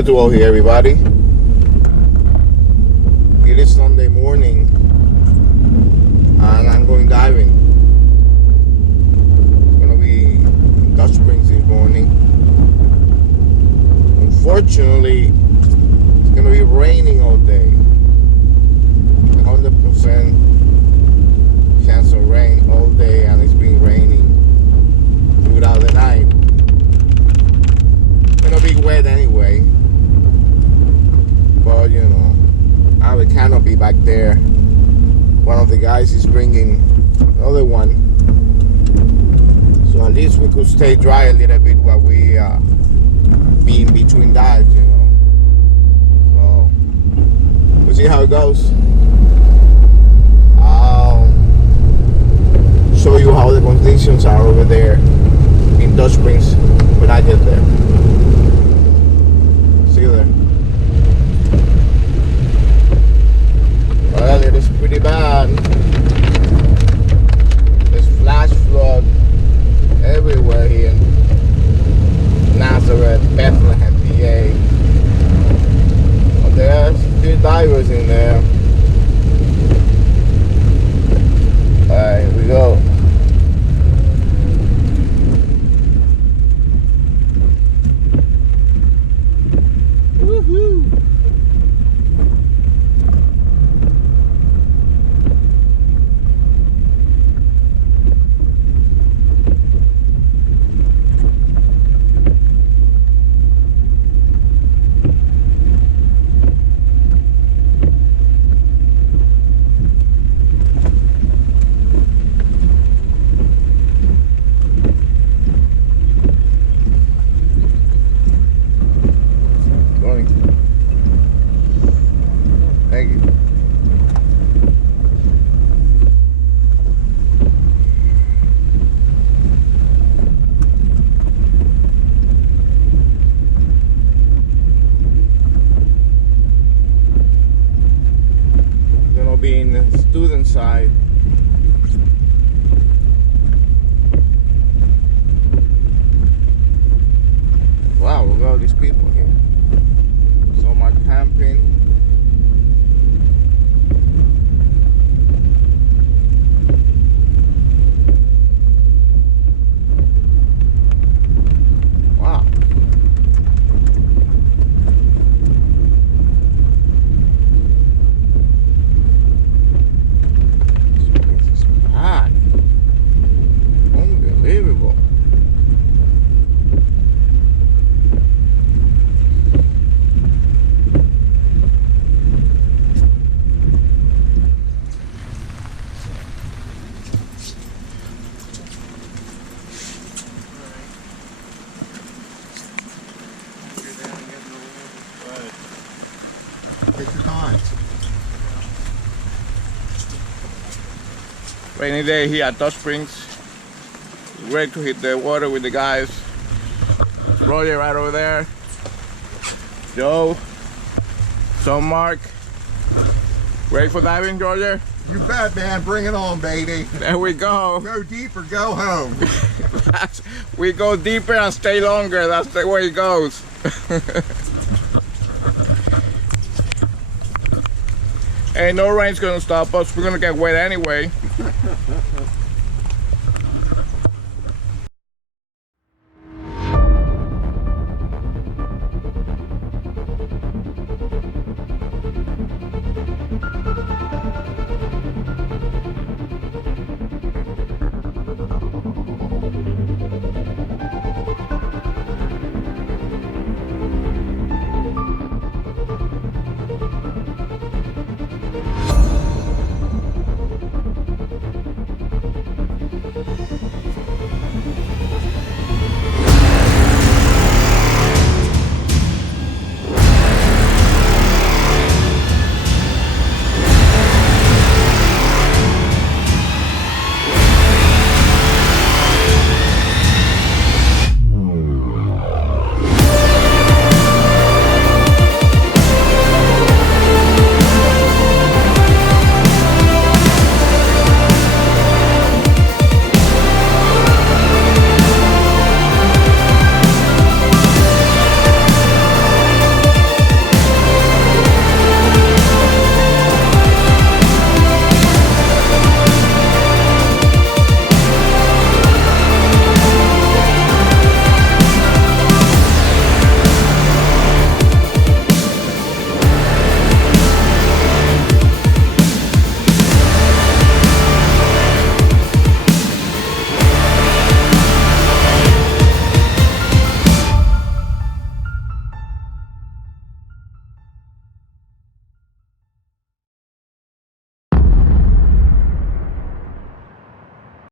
Glad to all here, everybody. It is Sunday morning and I'm going diving. I'm gonna be in Dutch Springs this morning. Unfortunately, it's gonna be raining all day. 100% chance of rain all day, and it's been raining throughout the night. It's gonna be wet anyway. But you know, I have a canopy back there. One of the guys is bringing another one, so at least we could stay dry a little bit while we be in between dives, you know. So we'll see how it goes. I'll show you how the conditions are over there in Dutch Springs when I get there. See you there. Well, it is pretty bad. There's flash flood everywhere here in Nazareth, Bethlehem, PA. But there's still divers in there. Alright, here we go. Woohoo! Thank you. Gonna be in the student side. Wow, look at all these people here. Some are camping. Take your time. Rainy day here at Dutch Springs. Ready to hit the water with the guys. Roger right over there. Joe. So Mark. Ready for diving, Roger? You bet, man. Bring it on, baby. There we go. Go deep or go home. We go deeper and stay longer. That's the way it goes. Hey, no rain's gonna stop us. We're gonna get wet anyway.